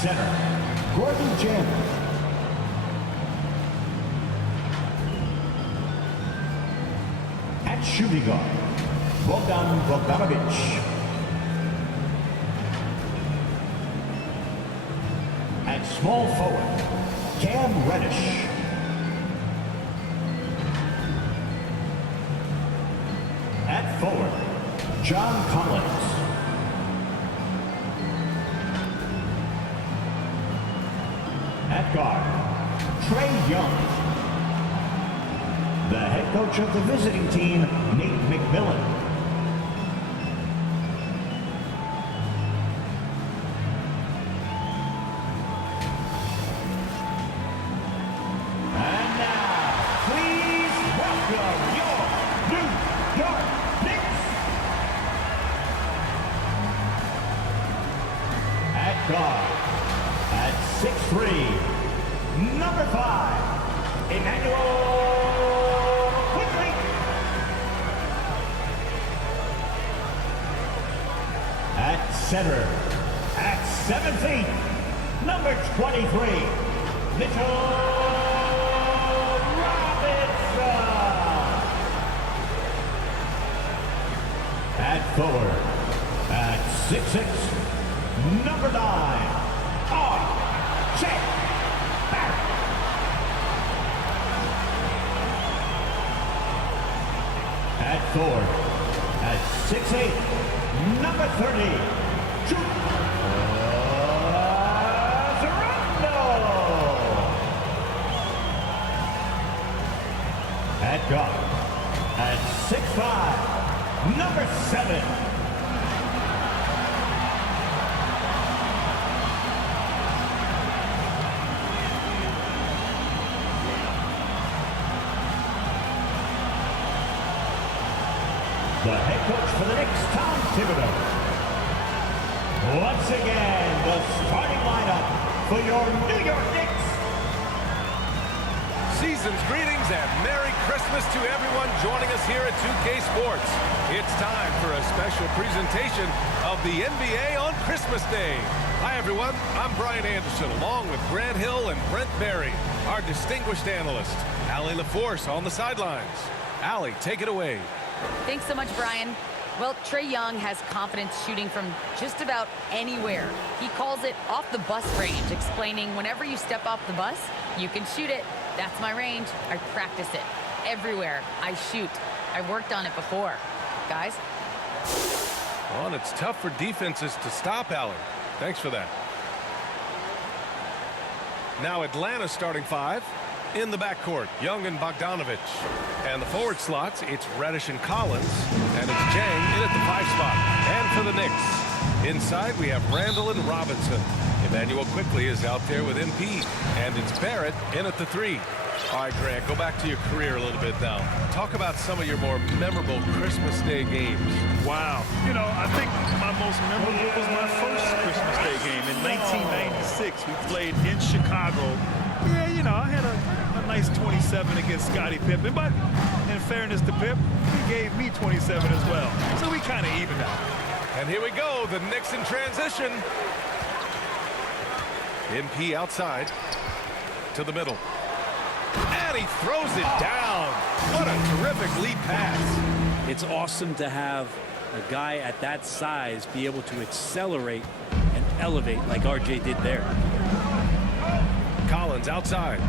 center, Gordon Jim. At shooting guard, Bogdan Bogdanovic. At small forward, Cam Reddish. At forward, John Collins. At guard, Trey Young. The head coach of the visiting team, Nate McMillan. And now, please welcome your New York Knicks. At guard, at 6'3", number 5, Emmanuel. At center, at 7 feet, number 23, Mitchell Robinson. At forward, at 6'6", number 9, R.J. Barrett. At forward, at 6'8", number 30, at guard, at 6'5", number 7. The head coach for the Knicks, Tom Thibodeau. Once again, the starting lineup for your New York Knicks. Season's greetings and Merry Christmas to everyone joining us here at 2K Sports. It's time for a special presentation of the NBA on Christmas Day. Hi everyone, I'm Brian Anderson along with Grant Hill and Brent Berry, our distinguished analyst. Allie LaForce on the sidelines. Allie, take it away. Thanks so much, Brian. Well, Trey Young has confidence shooting from just about anywhere. He calls it off the bus range, explaining whenever you step off the bus, you can shoot it. That's my range. I practice it. Everywhere I shoot. I worked on it before. Guys? Well, and it's tough for defenses to stop Allen. Thanks for that. Now Atlanta's starting 5. In the backcourt, Young and Bogdanovic. And the forward slots, it's Reddish and Collins. And it's Jang in at the 5 spot. And for the Knicks, inside we have Randall and Robinson. Emmanuel quickly is out there with MP. And it's Barrett in at the 3. All right, Grant, go back to your career a little bit now. Talk about some of your more memorable Christmas Day games. Wow. You know, I think my most memorable was my first Christmas Day game in 1996. We played in Chicago. Yeah, you know, I had a nice 27 against Scottie Pippen, but in fairness to Pip, he gave me 27 as well. So we kind of evened out. And here we go, the Knicks in transition. MP outside to the middle. And he throws it down. What a terrific lead pass. It's awesome to have a guy at that size be able to accelerate and elevate like RJ did there. Collins outside.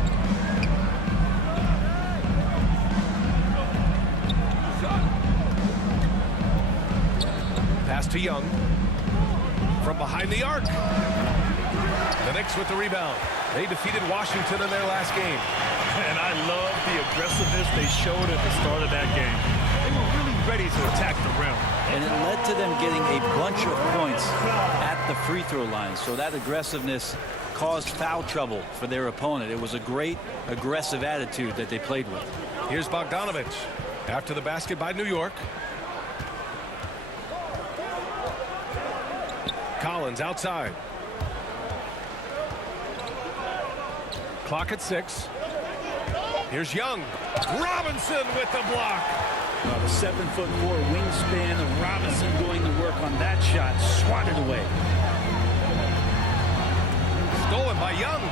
Pass to Young. From behind the arc. The Knicks with the rebound. They defeated Washington in their last game. And I love the aggressiveness they showed at the start of that game. They were really ready to attack the rim. And it led to them getting a bunch of points at the free throw line. So that aggressiveness caused foul trouble for their opponent. It was a great aggressive attitude that they played with. Here's Bogdanovic after the basket by New York. Collins outside. Clock at 6. Here's Young. Robinson with the block. The 7'4" wingspan of Robinson going to work on that shot. Swatted away. stolen by Young.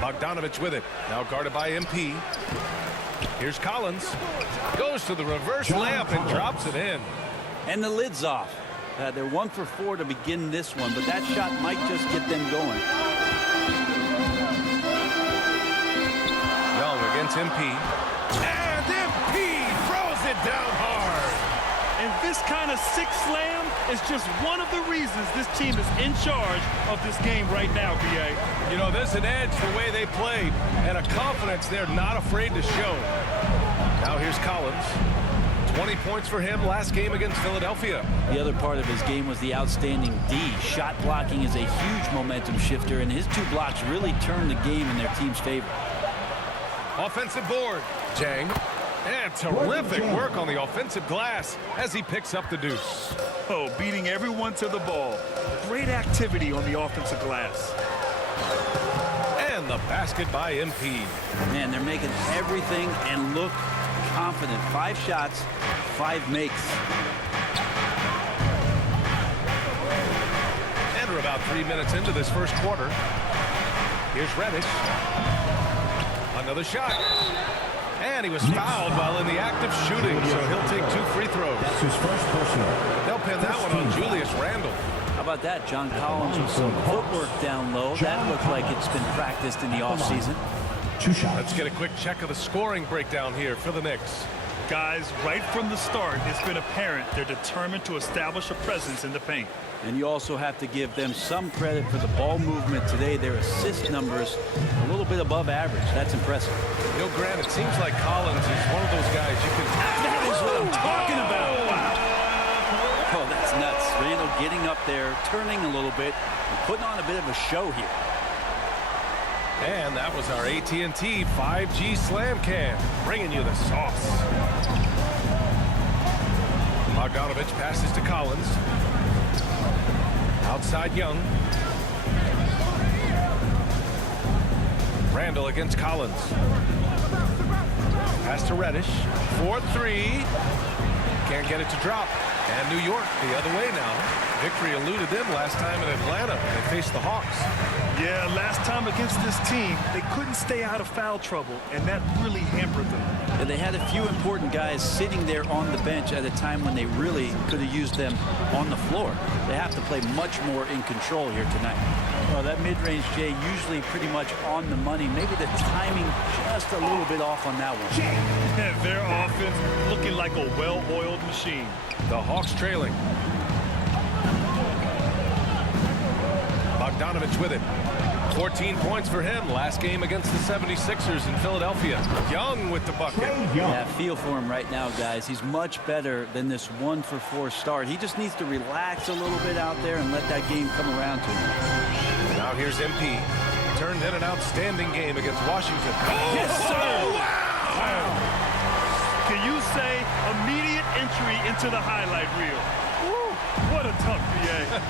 Bogdanovich with it. Now guarded by MP. Here's Collins. Goes to the reverse layup and drops it in. And the lid's off. They're 1 for 4 to begin this one, but that shot might just get them going. Young against MP. And MP throws it down hard. And this kind of six slam is just one of the reasons this team is in charge of this game right now, B.A. You know, there's an edge the way they played and a confidence they're not afraid to show. Now here's Collins. 20 points for him last game against Philadelphia. The other part of his game was the outstanding D. Shot blocking is a huge momentum shifter, and his 2 blocks really turned the game in their team's favor. Offensive board. Jang. And terrific work on the offensive glass as he picks up the deuce. Oh, beating everyone to the ball. Great activity on the offensive glass. And the basket by MP. Man, they're making everything and look confident. 5 shots, 5 makes. And we're about 3 minutes into this first quarter. Here's Reddish. Another shot. And he was fouled while in the act of shooting, so he'll take 2 free throws. That's his first personal. They'll pin that one on Julius Randle. How about that? John Collins with some footwork down low. That looked like it's been practiced in the offseason. 2 shots. Let's get a quick check of the scoring breakdown here for the Knicks. Guys, right from the start, it's been apparent they're determined to establish a presence in the paint. And you also have to give them some credit for the ball movement today. Their assist numbers a little bit above average. That's impressive. You know, Grant, it seems like Collins is one of those guys you can... That is what I'm talking about. Wow. Oh, that's nuts. Randall getting up there, turning a little bit, and putting on a bit of a show here. And that was our AT&T 5G Slam Cam, bringing you the sauce. Bogdanovich passes to Collins. Outside Young. Randall against Collins. Pass to Reddish. 4-3. Can't get it to drop. And New York the other way now. Victory eluded them last time in Atlanta. They faced the Hawks. Yeah, last time against this team, they couldn't stay out of foul trouble, and that really hampered them. And they had a few important guys sitting there on the bench at a time when they really could have used them on the floor. They have to play much more in control here tonight. Well, that mid-range, Jay, usually pretty much on the money. Maybe the timing just a little bit off on that one. Their offense looking like a well-oiled machine. The Hawks trailing. Bogdanovich with it. 14 points for him last game against the 76ers in Philadelphia. Young with the bucket. Yeah, feel for him right now, guys. He's much better than this 1 for 4 start. He just needs to relax a little bit out there and let that game come around to him. Now here's MP. Turned in an outstanding game against Washington. Oh, yes, sir! Wow! Can you say immediate entry into the highlight reel? Woo, what a tough BA.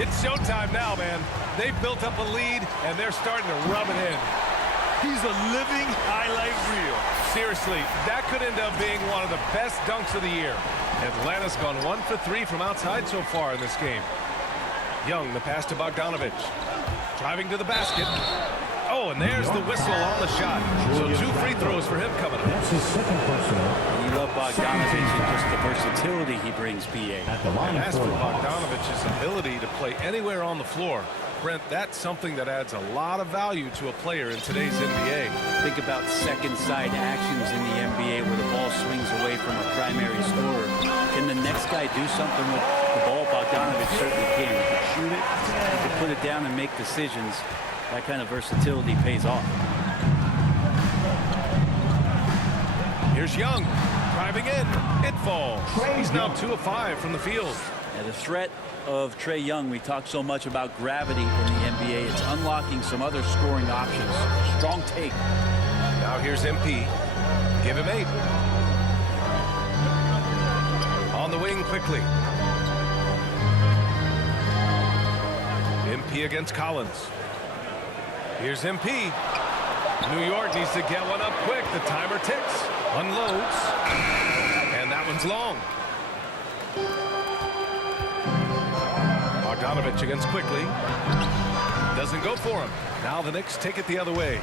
It's showtime now, man. They've built up a lead, and they're starting to rub it in. He's a living highlight reel. Seriously, that could end up being one of the best dunks of the year. Atlanta's gone 1 for 3 from outside so far in this game. Young, the pass to Bogdanovich. Driving to the basket. Oh, and there's the whistle on the shot. So 2 free throws for him coming up. That's his second personal. You love Bogdanovich and just the versatility he brings, BA. At the line And as for for the Hawks. Bogdanovich's ability to play anywhere on the floor, Brent, that's something that adds a lot of value to a player in today's NBA. Think about second side actions in the NBA where the ball swings away from a primary scorer. Can the next guy do something with the ball? Bogdanovich certainly can. He can shoot it, he can put it down and make decisions. That kind of versatility pays off. Here's Young, driving in. It falls. He's now 2 of 5 from the field. And the threat of Trae Young, we talk so much about gravity in the NBA. It's unlocking some other scoring options. Strong take. Now here's MP. Give him 8. On the wing quickly. MP against Collins. Here's MP. New York needs to get one up quick. The timer ticks. Unloads. And that one's long. Bogdanovich against Quickly. Doesn't go for him. Now the Knicks take it the other way.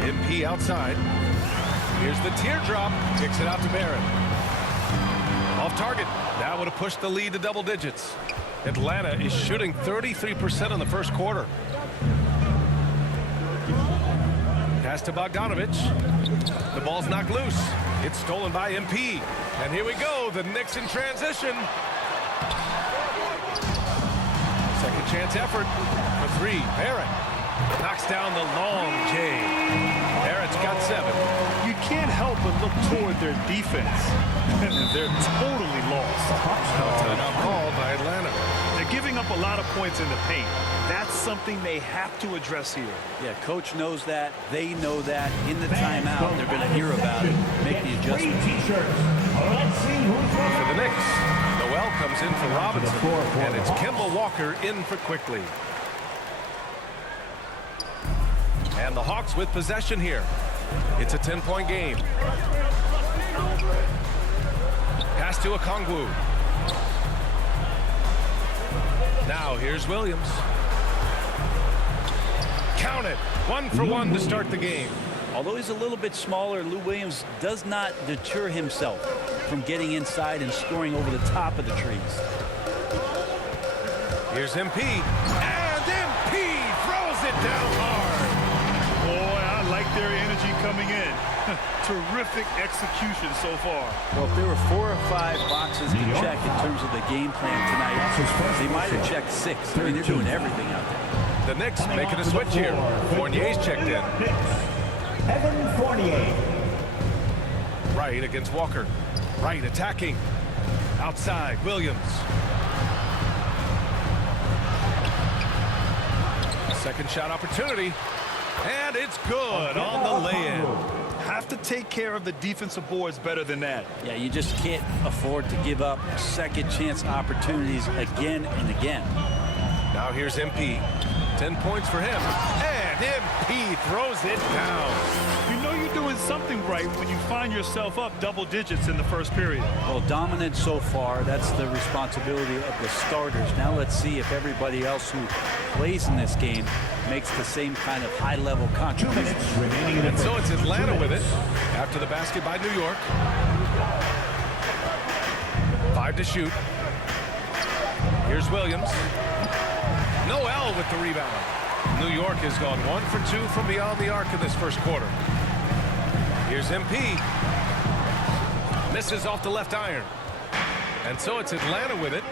MP outside. Here's the teardrop. Kicks it out to Barrett. Off target. That would have pushed the lead to double digits. Atlanta is shooting 33% in the first quarter. Pass to Bogdanovich. The ball's knocked loose. It's stolen by MP. And here we go. The Knicks in transition. Second chance effort for three. Barrett knocks down the long J. Barrett's got 7. You can't help but look toward their defense. They're totally lost. Timeout called by Atlanta. They're giving up a lot of points in the paint. That's something they have to address here. Yeah, coach knows that. They know that. In the timeout, they're going to hear about it, make the adjustment. For the Knicks, Noel comes in for Robinson, and it's Kemba Walker in for Quickly. And the Hawks with possession here. It's a 10-point game. Pass to Okongwu. Now here's Williams. Count it. 1 for 1 to start the game. Although he's a little bit smaller, Lou Williams does not deter himself from getting inside and scoring over the top of the trees. Here's MP. And MP throws it down hard. Boy, I like their energy coming in. Terrific execution so far. Well, if there were 4 or 5 boxes to check in terms of the game plan tonight, they might have checked 6. I mean, they're doing everything out there. The Knicks making a switch here. Fournier's checked in. Evan Fournier. Wright against Walker. Wright attacking. Outside, Williams. Second shot opportunity. And it's good on the lay-in. Have to take care of the defensive boards better than that. Yeah, you just can't afford to give up second chance opportunities again and again. Now here's MP. 10 points for him. And MP throws it down. You know you're doing something right when you find yourself up double digits in the first period. Well, dominant so far. That's the responsibility of the starters. Now let's see if everybody else who plays in this game makes the same kind of high-level contribution. And so it's Atlanta with it after the basket by New York. 5 to shoot. Here's Williams. Noel with the rebound. New York has gone 1 for 2 from beyond the arc in this first quarter. Here's MP. Misses off the left iron. And so it's Atlanta with it,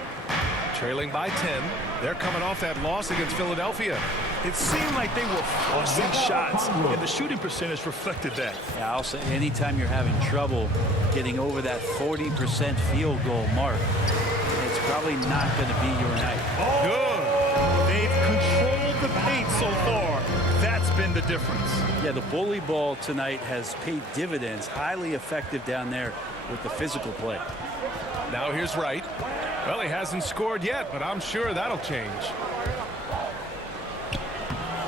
trailing by 10. They're coming off that loss against Philadelphia. It seemed like they were forcing shots, and the shooting percentage reflected that. Yeah, I'll say anytime you're having trouble getting over that 40% field goal mark, it's probably not going to be your night. Good. They've controlled the paint so far. That's been the difference. Yeah, the bully ball tonight has paid dividends. Highly effective down there with the physical play. Now here's Wright. Well, he hasn't scored yet, but I'm sure that'll change.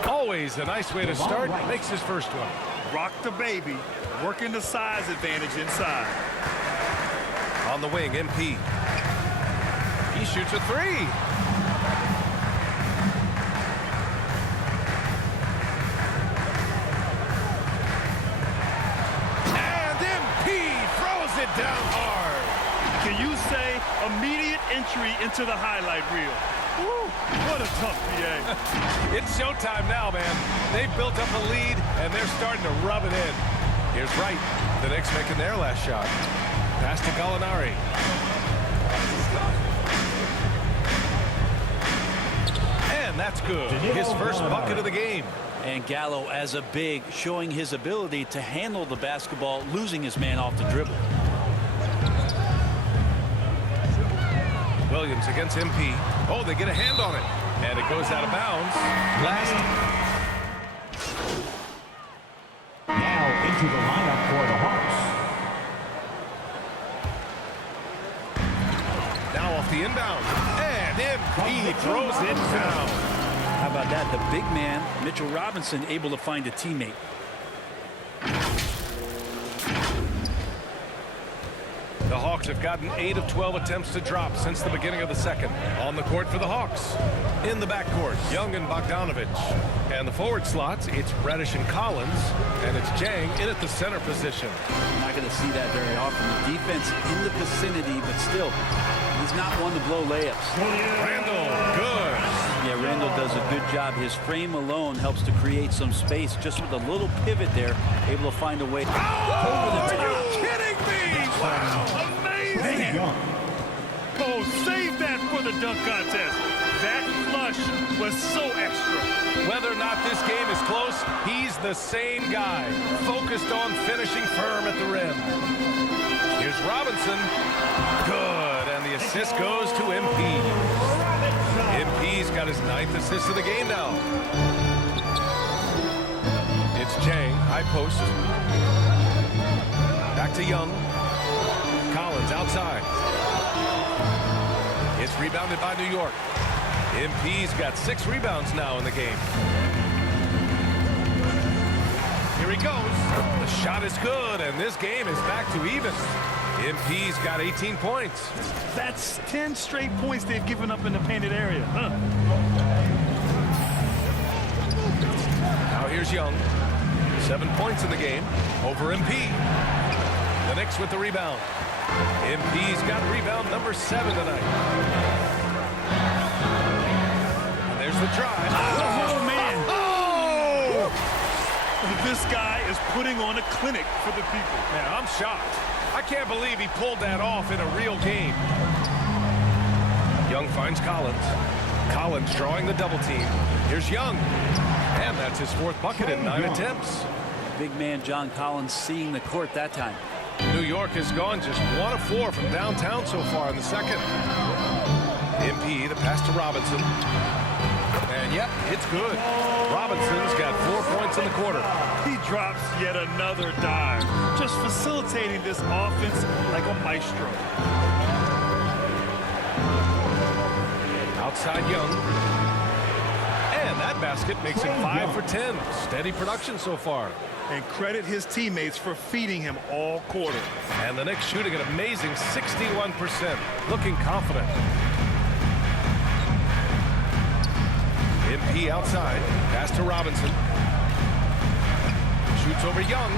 Always a nice way to start. Makes his first one. Rock the baby, working the size advantage inside. On the wing, MP. He shoots a 3. And MP throws it down hard. Can you say immediate entry into the highlight reel? Woo, what a tough PA. It's showtime now, man. They've built up a lead, and they're starting to rub it in. Here's Wright. The Knicks making their last shot. Pass to Gallinari. And that's good. His first bucket of the game. And Gallo, as a big, showing his ability to handle the basketball, losing his man off the dribble. Williams against MP. Oh, they get a hand on it. And it goes out of bounds. Now into the lineup for the Hawks. Now off the inbound. And MP throws it down. How about that? The big man, Mitchell Robinson, able to find a teammate. The Hawks have gotten 8 of 12 attempts to drop since the beginning of the second. On the court for the Hawks. In the backcourt, Young and Bogdanovich. And the forward slots, it's Reddish and Collins. And it's Jang in at the center position. You're not going to see that very often. The defense in the vicinity, but still, he's not one to blow layups. Randall, good. Yeah, Randall does a good job. His frame alone helps to create some space. Just with a little pivot there, able to find a way. Oh, are you kidding me? Wow. Amazing. Oh, save that for the dunk contest. That flush was so extra. Whether or not this game is close, he's the same guy, focused on finishing firm at the rim. Here's Robinson. Good, and the assist goes to MP. MP's got his 9th assist of the game now. It's Jang, high post. Back to Young. Collins outside. It's rebounded by New York. MP's got 6 rebounds now in the game. Here he goes. The shot is good, and this game is back to even. MP's got 18 points. That's 10 straight points they've given up in the painted area. Now here's Young. 7 points in the game over MP. The Knicks with the rebound. MP's got rebound number 7 tonight. And there's the drive. Oh, man. Oh! This guy is putting on a clinic for the people. Man, I'm shocked. I can't believe he pulled that off in a real game. Young finds Collins. Collins drawing the double team. Here's Young. And that's his 4th bucket in 9 attempts. Big man John Collins seeing the court that time. New York has gone just 1 of 4 from downtown so far in the second. MP, the pass to Robinson. And yep, it's good. Robinson's got 4 points in the quarter. He drops yet another dive, just facilitating this offense like a maestro. Outside Young. And that basket makes him 5 for 10. Steady production so far. And credit his teammates for feeding him all quarter. And the Knicks shooting an amazing 61%. Looking confident. MP outside. Pass to Robinson. Shoots over Young.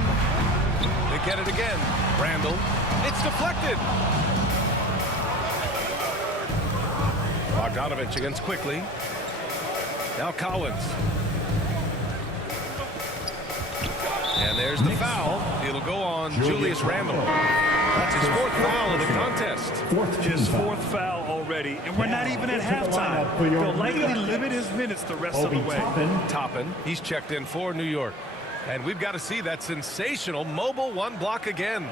They get it again. Randall. It's deflected. Bogdanovich against Quickly. Now Collins. And there's the foul. It'll go on Julius Randle. That's his 4th foul of the contest. His 4th foul already, and we're not even at halftime. They'll likely limit his minutes the rest of the way. Toppin, he's checked in for New York. And we've got to see that sensational mobile 1 block again.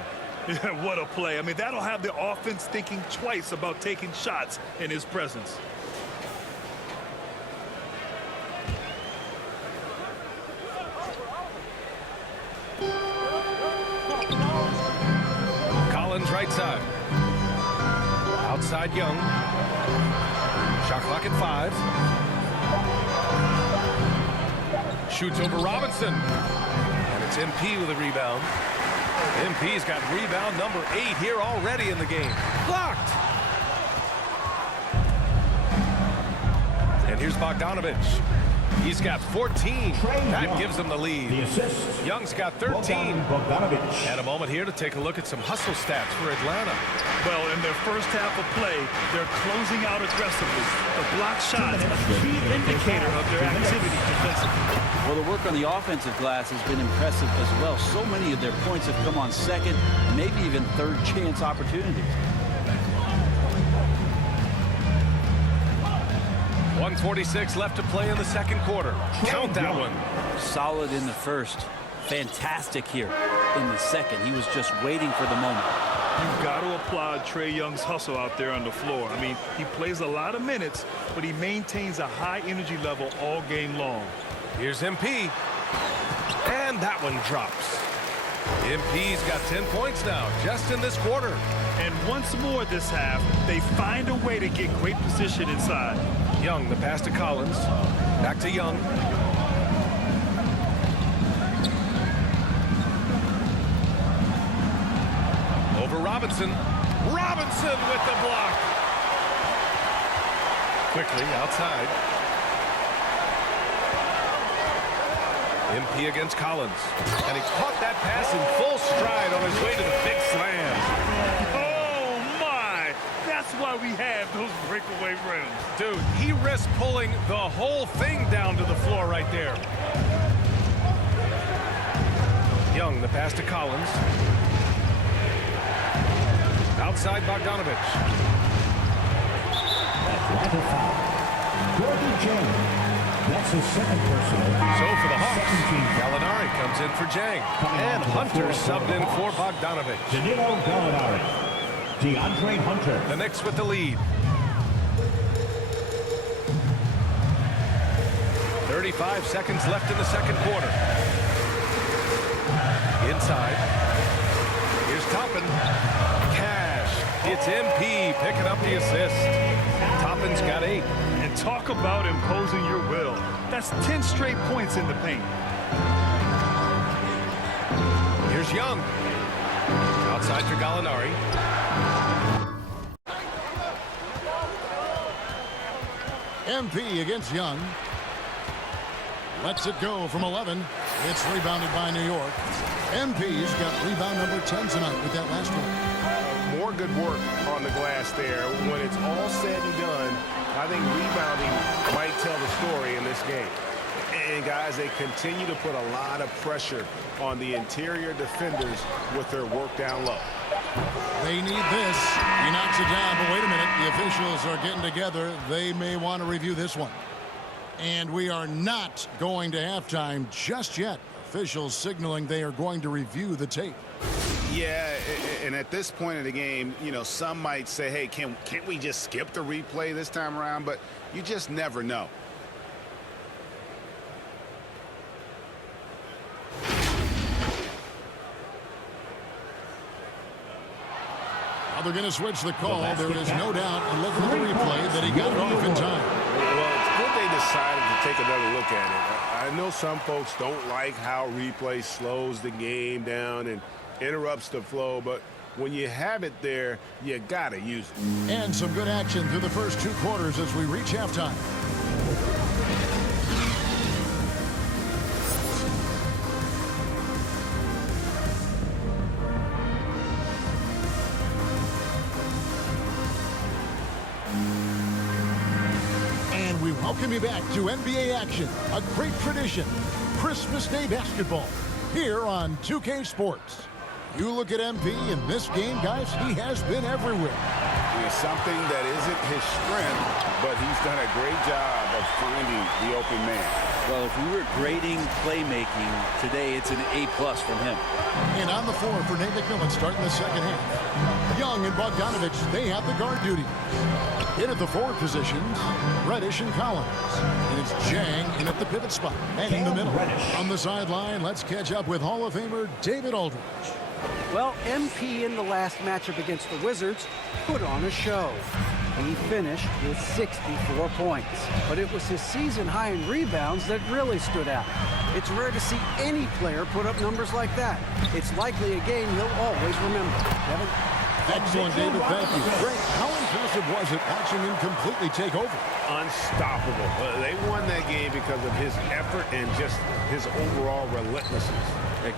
What a play. I mean, that'll have the offense thinking twice about taking shots in his presence. Collins right side. Outside Young. Shot clock at 5. Shoots over Robinson. And it's MP with a rebound. MP's got rebound number 8 here already in the game. Blocked. And here's Bogdanovich. He's got 14. That gives him the lead. Young's got 13. And a moment here to take a look at some hustle stats for Atlanta. Well, in their first half of play, they're closing out aggressively. The block shots, a key indicator of their activity defensively. Well, the work on the offensive glass has been impressive as well. So many of their points have come on second, maybe even third chance opportunities. 1:46 left to play in the second quarter. Count that one. Solid in the first. Fantastic here in the second. He was just waiting for the moment. You've got to applaud Trae Young's hustle out there on the floor. I mean, he plays a lot of minutes, but he maintains a high energy level all game long. Here's MP. And that one drops. MP's got 10 points now, just in this quarter. And once more this half, they find a way to get great position inside. Young, the pass to Collins. Back to Young. Over Robinson. Robinson with the block. Quickly outside. MP against Collins. And he caught that pass in full stride on his way to the big slam. Oh, my. That's why we have those breakaway rims. Dude, he risked pulling the whole thing down to the floor right there. Young, the pass to Collins. Outside Bogdanovich. Atlanta foul. Gordon James. That's his second personal. So for the Hawks, Second team. Gallinari comes in for Jang. And Hunter subbed in for Bogdanovich. Danilo Gallinari. DeAndre Hunter. The Knicks with the lead. 35 seconds left in the second quarter. Inside. Here's Toppin. Cash. It's MP picking up the assist. Toppin's got 8. And talk about imposing your will. That's 10 straight points in the paint. Here's Young. Outside for Gallinari. MP against Young. Lets it go from 11. It's rebounded by New York. MP's got rebound number 10 tonight with that last one. More good work on the glass there. When it's all said and done, I think rebounding might tell the story in this game. And guys, they continue to put a lot of pressure on the interior defenders with their work down low. They need this. He knocks it down, but wait a minute. The officials are getting together. They may want to review this one. And we are not going to halftime just yet. Officials signaling they are going to review the tape. Yeah, and at this point in the game, you know, some might say, hey, can't we just skip the replay this time around? But you just never know. Now they're going to switch the call. There is no doubt, and look at the replay, that he got it off in time. Well, it's good they decided to take another look at it. I know some folks don't like how replay slows the game down and interrupts the flow, but when you have it there, you got to use it. And some good action through the first 2 quarters as we reach halftime. And we welcome you back to NBA action, a great tradition, Christmas Day basketball, here on 2K Sports. You look at MP in this game, guys, he has been everywhere. It's something that isn't his strength, but he's done a great job of finding the open man. Well, if we were grading playmaking today, it's an A+ from him. And on the floor for Nate McMillan starting the second half. Young and Bogdanovich, they have the guard duty. In at the forward positions, Reddish and Collins. And it's Jang in at the pivot spot. And in the middle, on the sideline, let's catch up with Hall of Famer David Aldridge. Well, MP in the last matchup against the Wizards put on a show. He finished with 64 points, but it was his season high in rebounds that really stood out. It's rare to see any player put up numbers like that. It's likely a game he'll always remember. Kevin? Excellent, David. Thank you. Greg, how impressive was it watching him completely take over? Unstoppable. They won that game because of his effort and just his overall relentlessness.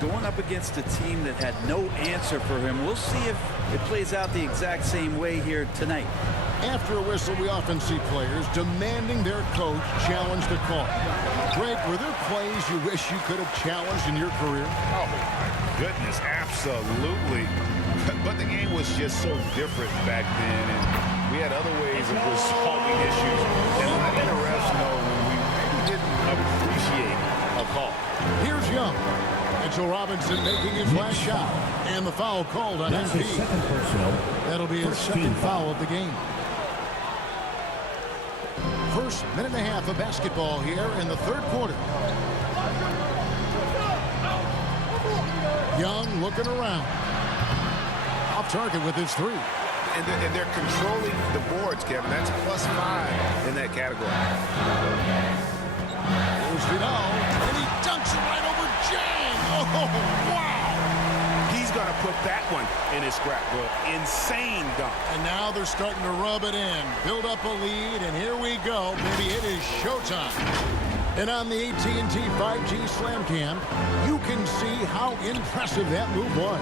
Going up against a team that had no answer for him. We'll see if it plays out the exact same way here tonight. After a whistle, we often see players demanding their coach challenge the call. Greg, were there plays you wish you could have challenged in your career? Oh, my goodness, absolutely. But the game was just so different back then, and we had other ways of resolving issues. And letting the refs know when we really didn't appreciate a call. Here's Young. Mitchell Robinson making his last shot. And the foul called on That's MP. his second personal. That'll be his second foul of the game. First minute and a half of basketball here in the third quarter. Young looking around. Off target with his 3. And they're controlling the boards, Kevin. That's +5 in that category. Here's Vidal, and he dunks it right over Jang. Oh, wow. He's going to put that one in his scrapbook. Insane dunk. And now they're starting to rub it in, build up a lead, and here we go. Baby, it is showtime. And on the AT&T 5G Slam Cam, you can see how impressive that move was.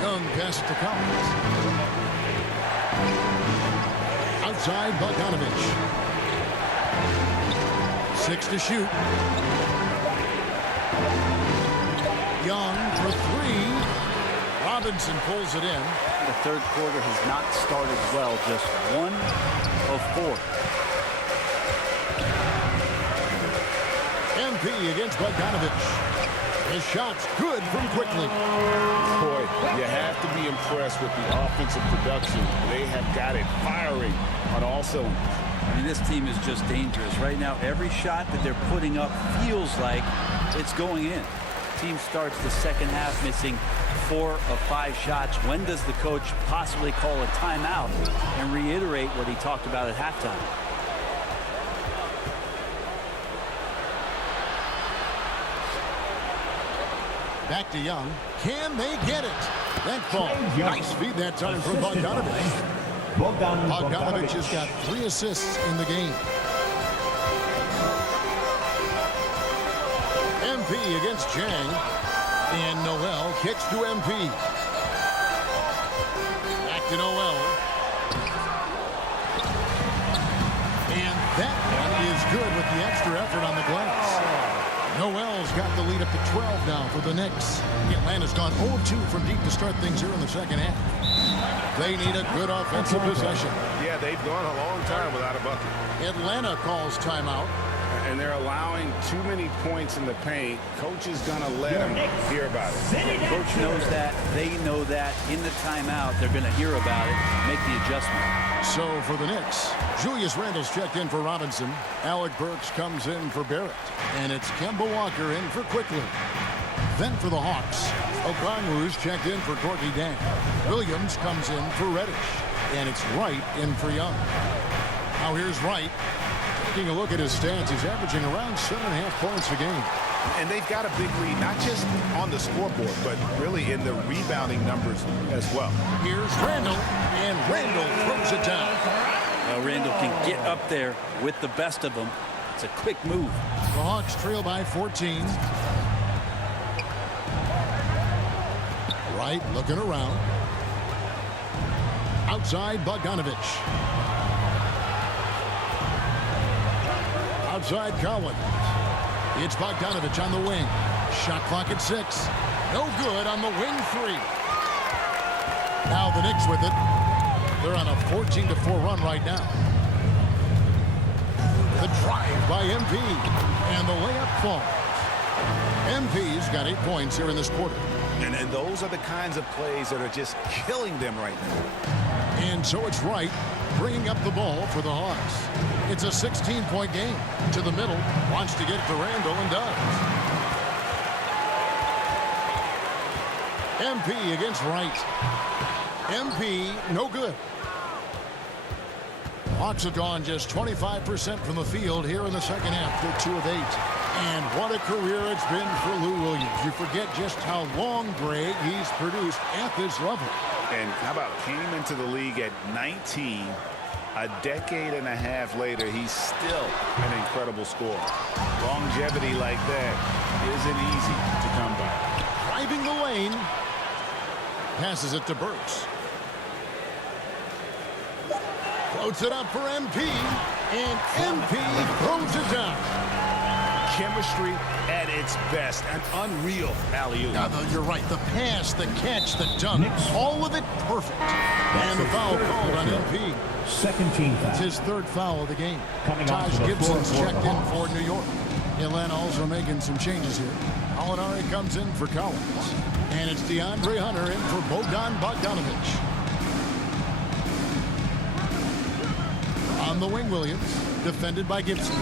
Young pass it to Collins. Outside, Bogdanovich. 6 to shoot. Young for 3. Robinson pulls it in. The third quarter has not started well, just 1 of 4. MP against Bogdanovich. His shot's good from quickly. Boy, you have to be impressed with the offensive production. They have got it firing on all cylinders. I mean, this team is just dangerous. Right now, every shot that they're putting up feels like it's going in. Team starts the second half missing 4 of 5 shots. When does the coach possibly call a timeout and reiterate what he talked about at halftime? Back to Young. Can they get it? That ball. Nice feed that time from Bogdanovich. Bogdanovich has got 3 assists in the game. MP against Jang. And Noel kicks to MP. Back to Noel. And that one is good with the extra effort on the glass. Noel's got the lead up to 12 now for the Knicks. Atlanta's gone 0-2 from deep to start things here in the second half. They need a good offensive possession. Yeah, they've gone a long time without a bucket. Atlanta calls timeout. And they're allowing too many points in the paint. Coach is going to let them hear about it. Coach knows that. They know that. In the timeout, they're going to hear about it, make the adjustment. So for the Knicks, Julius Randle's checked in for Robinson. Alec Burks comes in for Barrett. And it's Kemba Walker in for Quickly. Then for the Hawks, Okongwu's checked in for Courtney Dang. Williams comes in for Reddish. And it's Wright in for Young. Now here's Wright. Taking a look at his stats, he's averaging around 7.5 points a game. And they've got a big lead, not just on the scoreboard, but really in the rebounding numbers as well. Here's Randle, and Randle throws it down. Randle can get up there with the best of them. It's a quick move. The Hawks trail by 14. Wright looking around. Outside, Bogdanovich. Outside, Collins. It's Bogdanovich on the wing. Shot clock at 6. No good on the wing 3. Now the Knicks with it. They're on a 14-4 run right now. The drive by MP. And the layup falls. MP's got 8 points here in this quarter. And those are the kinds of plays that are just killing them right now. And so it's Wright bringing up the ball for the Hawks. It's a 16-point game. To the middle, wants to get it to Randle and does. MP against Wright. MP, no good. Hawks have gone just 25% from the field here in the second half. They're 2 of 8. And what a career it's been for Lou Williams. You forget just how long, Greg, he's produced at this level. And how about came into the league at 19. A decade and a half later, he's still an incredible scorer. Longevity like that isn't easy to come by. Driving the lane. Passes it to Burks. Floats it up for MP. And MP throws it down. Chemistry at its best. An unreal alley-oop. You're right. The pass, the catch, the dunk. All of it perfect. And the foul called on MP. Second team foul. It's his 3rd foul of the game. Taj Gibson's checked in for New York. Atlanta also making some changes here. Alinari comes in for Collins. And it's DeAndre Hunter in for Bogdanovich. On the wing, Williams. Defended by Gibson.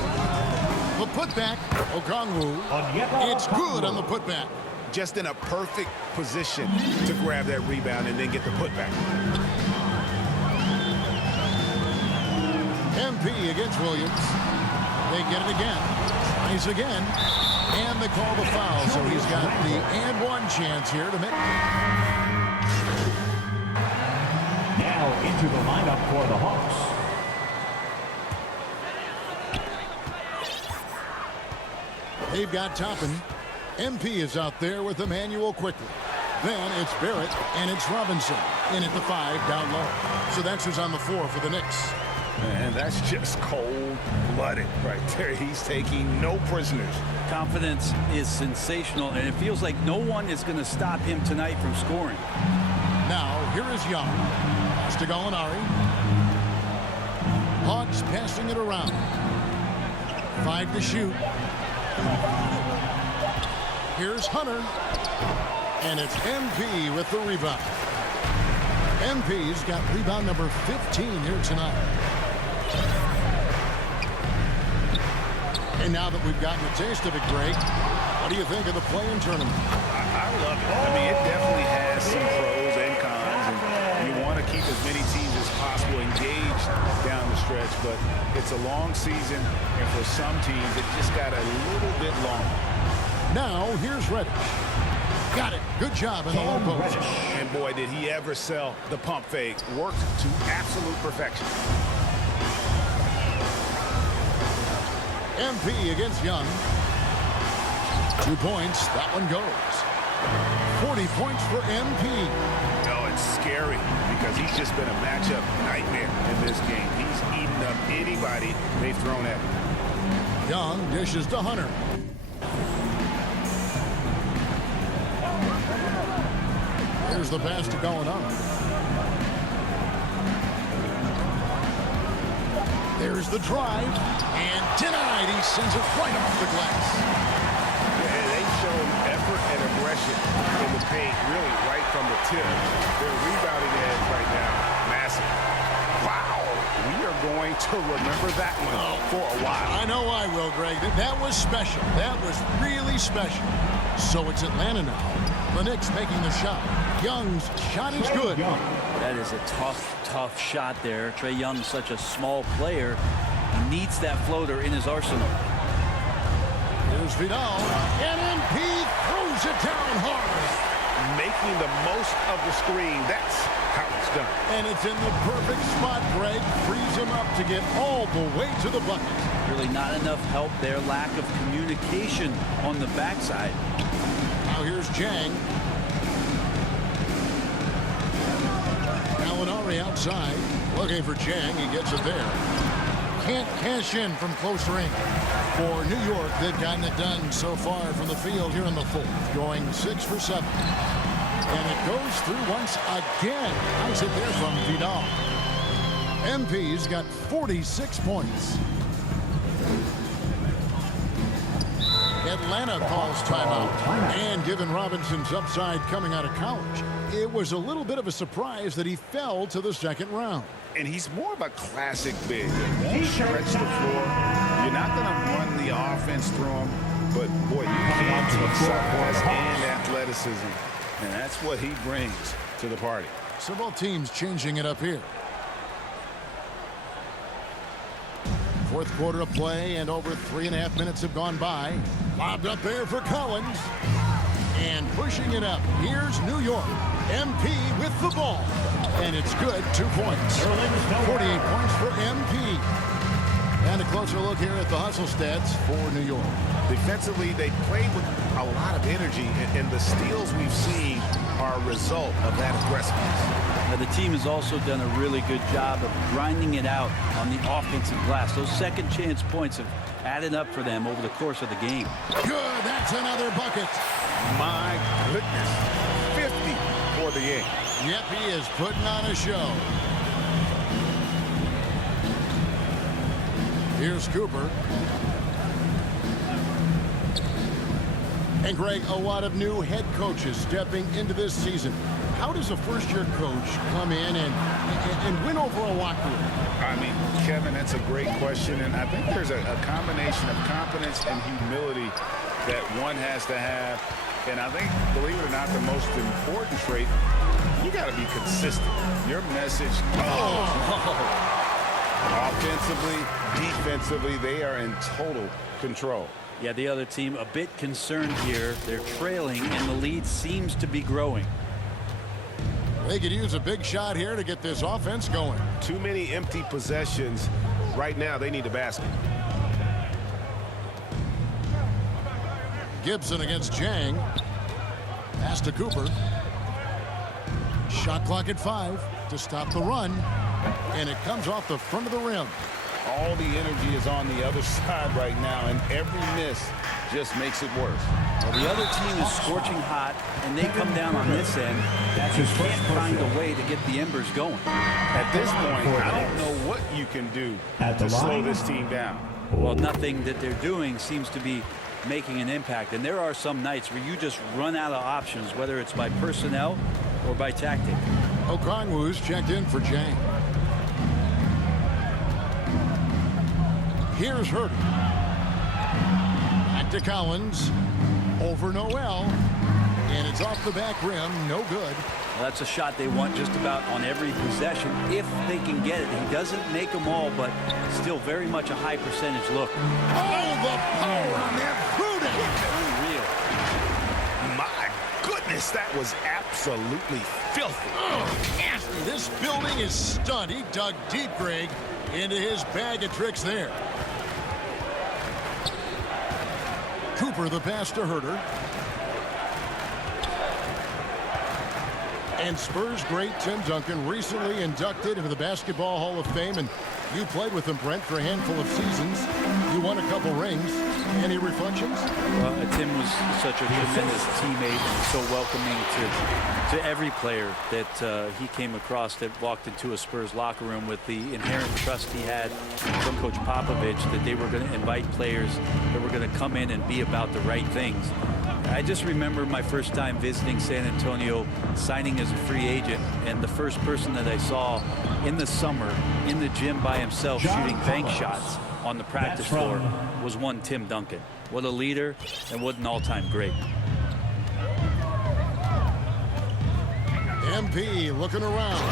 The putback. Okongwu. It's good on the putback. Just in a perfect position to grab that rebound and then get the putback. MP against Williams. They get it again. Tries again. And they call the foul, so he's got the and one chance here to make. Now into the lineup for the Hawks. They've got Toppin. MP is out there with Emmanuel quickly. Then it's Barrett and it's Robinson in at the 5 down low. So that's who's on the floor for the Knicks. And that's just cold-blooded right there. He's taking no prisoners. Confidence is sensational, and it feels like no one is going to stop him tonight from scoring. Now here is Young. Pass to Gallinari. Hawks passing it around. 5 to shoot. Here's Hunter. And it's MP with the rebound. MP's got rebound number 15 here tonight. And now that we've gotten a taste of it, Greg, what do you think of the play-in tournament? I love it. I mean, it definitely has some pros and cons, and you want to keep as many teams as possible engaged down the stretch, but it's a long season, and for some teams, it just got a little bit long. Now, here's Reddish. Got it. Good job in the low post. And boy, did he ever sell the pump fake. Worked to absolute perfection. MP against Young. 2 points. That one goes. 40 points for MP. No, it's scary because he's just been a matchup nightmare in this game. He's eaten up anybody they've thrown at him. Young dishes to Hunter. Here's the pass to Gallinari. There's the drive, and denied. He sends it right off the glass. Yeah, they've shown effort and aggression in the paint, really right from the tip. Their rebounding edge right now, massive. Wow, we are going to remember that one for a while. I know I will, Greg. That was special. That was really special. So it's Atlanta now. The Knicks making the shot. Young's shot is good. That is a tough shot there. Trae Young's such a small player. He needs that floater in his arsenal. Here's Vidal. And MP throws it down hard. Making the most of the screen. That's how it's done. And it's in the perfect spot, Greg. Frees him up to get all the way to the bucket. Really not enough help there. Lack of communication on the backside. Now here's Jang. Gallinari outside. Looking for Jang. He gets it there. Can't cash in from close range. For New York, they've gotten it done so far from the field here in the fourth. Going 6 for 7. And it goes through once again. Nice it there from Vidal. MP's got 46 points. Atlanta calls timeout. And given Robinson's upside coming out of college, it was a little bit of a surprise that he fell to the second round. And he's more of a classic big. He stretch the floor. You're not going to run the offense through him, but boy, you can't take size and athleticism. And that's what he brings to the party. So both teams changing it up here. Fourth quarter of play, and over 3.5 minutes have gone by. Lobbed up there for Collins. And pushing it up. Here's New York. MP with the ball. And it's good. 2 points. 48 points for MP. And a closer look here at the hustle stats for New York. Defensively, they played with a lot of energy, and the steals we've seen are a result of that aggressiveness. Now, the team has also done a really good job of grinding it out on the offensive glass. Those second chance points have added up for them over the course of the game. Good. That's another bucket. My goodness. 50 for the game. Yep, he is putting on a show. Here's Cooper. And Greg, a lot of new head coaches stepping into this season. How does a first-year coach come in and win over a locker room? I mean, Kevin, that's a great question, and I think there's a combination of confidence and humility that one has to have. And I think, believe it or not, the most important trait, you got to be consistent. Your message, offensively, defensively, they are in total control. Yeah, the other team a bit concerned here. They're trailing, and the lead seems to be growing. They could use a big shot here to get this offense going. Too many empty possessions. Right now, they need a basket. Gibson against Jang. Pass to Cooper. Shot clock at 5 to stop the run. And it comes off the front of the rim. All the energy is on the other side right now, and every miss just makes it worse. Well, the other team is scorching hot, and they come down on this end. That's just can't find a way to get the embers going. At this point, I don't know what you can do to slow this team down. Well, nothing that they're doing seems to be making an impact. And there are some nights where you just run out of options, whether it's by personnel or by tactic. Okongwu's checked in for Jang. Here's Hurd. Back to Collins. Over Noel. And it's off the back rim. No good. Well, that's a shot they want just about on every possession if they can get it. He doesn't make them all, but still very much a high percentage look. Oh, the power on that Pruden. Unreal. My goodness, that was absolutely filthy. Oh, nasty. This building is stunned. He dug deep, Greg, into his bag of tricks there. Cooper, the pass to Herter. And Spurs great Tim Duncan, recently inducted into the Basketball Hall of Fame, and you played with him, Brent, for a handful of seasons. You won a couple rings. Any reflections? Well, Tim was such a tremendous teammate and so welcoming to every player that he came across that walked into a Spurs locker room, with the inherent trust he had from Coach Popovich that they were going to invite players that were going to come in and be about the right things. I just remember my first time visiting San Antonio, signing as a free agent, and the first person that I saw in the summer in the gym by himself shooting bank shots on the practice floor was one Tim Duncan. What a leader and what an all-time great. MP looking around.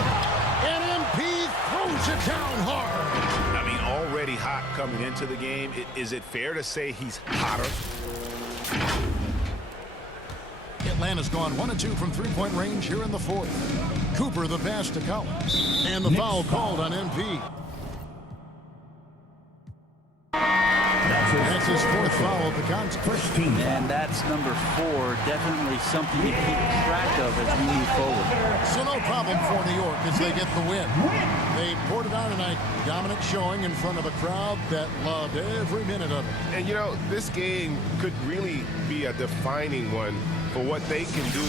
And MP throws it down hard. I mean, already hot coming into the game. Is it fair to say he's hotter? Atlanta's gone 1 of 2 from three-point range here in the fourth. Cooper the pass to Collins. And the foul called on MP. That's his fourth foul of the contest. And that's number 4. Definitely something to keep track of as we move forward. So no problem for New York as they get the win. They poured it on tonight. Dominant showing in front of a crowd that loved every minute of it. And, you know, this game could really be a defining one for what they can do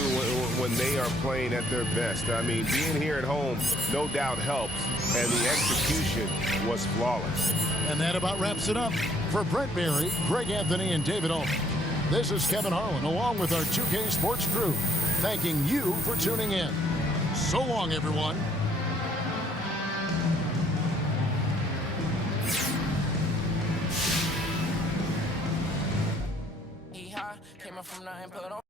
when they are playing at their best. I mean, being here at home no doubt helps, and the execution was flawless. And that about wraps it up. For Brent Barry, Greg Anthony, and David Altman, this is Kevin Harlan, along with our 2K Sports crew, thanking you for tuning in. So long, everyone. Came up from nothing, put on